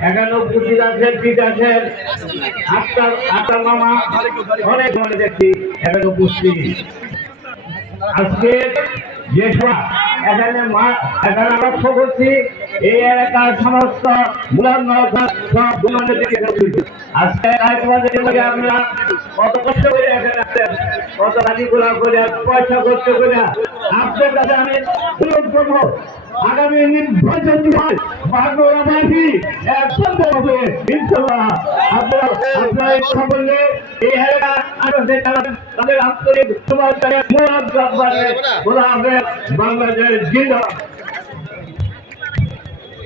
এখানে উপস্থিত আছেন ঠিক আছেন আপনার আপনার মামা, অনেক ধরনের দেখছি উপস্থিত আজকে যে এখানে মা, এখানে আমরা করছি এই এলাকার সমস্ত আজকে আমরা, কত কষ্ট করে এখানে আসছেন, কত রাজি গুলা করে পয়সা খরচ করে আপনার কাছে আমি আগামী নির্বাচন হয় বাংলাবাসী একদম হবে ইনশাল্লাহ আপনারা আপনারা বললে এই এলাকা তাদের আন্তরিক বাংলাদেশ জিন্দাবাদ।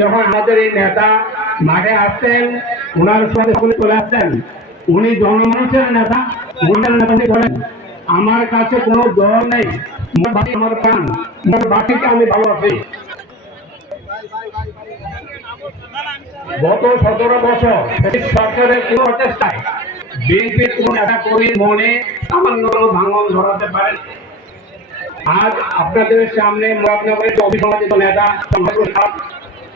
যখন আমাদের এই নেতা মাঠে আসতেন ওনার সকলে চলে আসতেন উনি জনমানুষের নেতা ভোটের নেতা বলেন, আমার কাছে কোনো দল নেই আমার প্রাণ মোর বাকিকে আমি ভালোবাসি। গত সতেরো বছর সরকারের কোনো প্রচেষ্টায় বিএনপির কোনো নেতা কর্মীর মনে সামান্য ভাঙন ধরাতে পারেন। আজ আপনাদের সামনে মুরাদনগরের অভিসমাজিত নেতা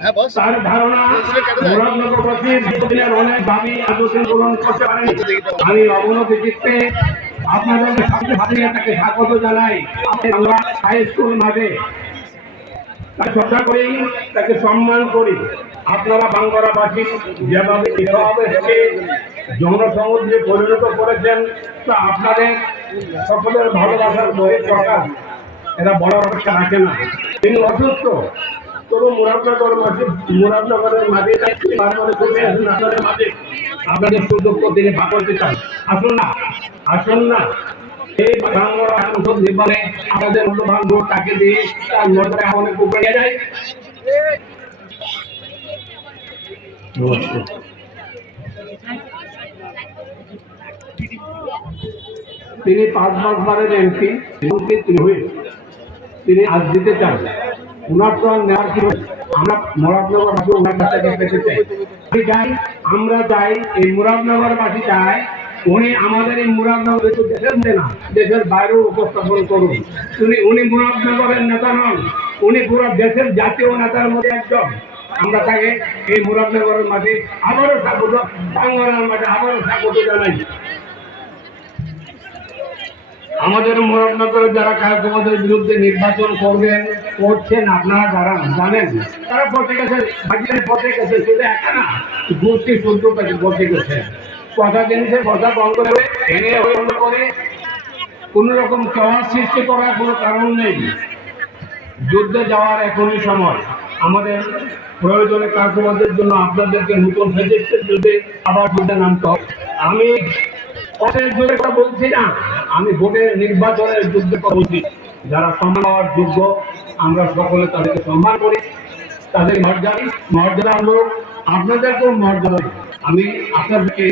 হ্যাঁ বস। তার ধারণা অনেক দাবি এতদিন পূরণ করতে পারেন। আমি অবনতি চিত্তে আপনাদের তাকে স্বাগত জানাই। আমরা হাই স্কুল মাঠে তাকে শ্রদ্ধা করি তাকে সম্মান করি। আপনারা যেভাবে যেভাবে থেকে জনসমুদ্রে পরিণত করেছেন, তা আপনাদের সকলের ভালোবাসার বহির প্রকাশ এরা বড় অপেক্ষা রাখে না। তিনি অসুস্থ। তবু মুরাদনগর মাঝে মুরাদনগরের মাঝে আপনাদের মাঝে। আপনাদের সুযোগ তিনি ভাগ চান। আসুন না আসুন না। এই বাংলা সংসদ নির্বাচনে আমাদের মূল্যবান ভোট তাকে দিয়ে তার মধ্যে আমাদের উপরে যায়। নমস্কার। তিনি পাঁচ মাস বারের এমপি তিনি হয়ে তিনি আজ দিতে চান। ওনার তো আর নেওয়ার কি? আমরা মুরাদনগরবাসী ওনার কাছ পেতে চাই। চাই আমরা চাই এই মুরাদনগরবাসী চাই উনি আমাদের এই মুরাদনগর একটু মধ্যে না, দেশের বাইরেও উপস্থাপন করুন। উনি উনি মুরাদনগরের নেতা নন, উনি পুরো দেশের জাতীয় নেতার মধ্যে একজন। আমরা তাকে এই মুরাদনগরের মাঠে আবারও স্বাগত টাঙ্গার মাঠে আবারও স্বাগত জানাই। আমাদের মুরাদনগরে যারা কায়কবাদের বিরুদ্ধে নির্বাচন করবেন, করছেন আপনারা যারা জানেন, তারা পথে গেছে বাকিদের পথে গেছে, শুধু একা না, গোষ্ঠী কাছে পথে গেছে। কথা জিনিসের কথা বন্ধ করে এনে বন্ধ করে, কোন রকম চাওয়ার সৃষ্টি করার কোনো কারণ নেই। যুদ্ধে যাওয়ার এখনই সময়। আমাদের প্রয়োজনে কার্যবাদের জন্য আপনাদেরকে নতুন ফেজেক্টের যুদ্ধে আবার যুদ্ধে নামতে আমি পথের জোরে কথা বলছি না। আমি ভোটের নির্বাচনের যুদ্ধে কথা বলছি। যারা সম্মান হওয়ার যোগ্য, আমরা সকলে তাদেরকে সম্মান করি। তাদের মর্যাদা মর্যাদা আমরা আপনাদেরকেও মর্যাদা আমি আপনাদেরকে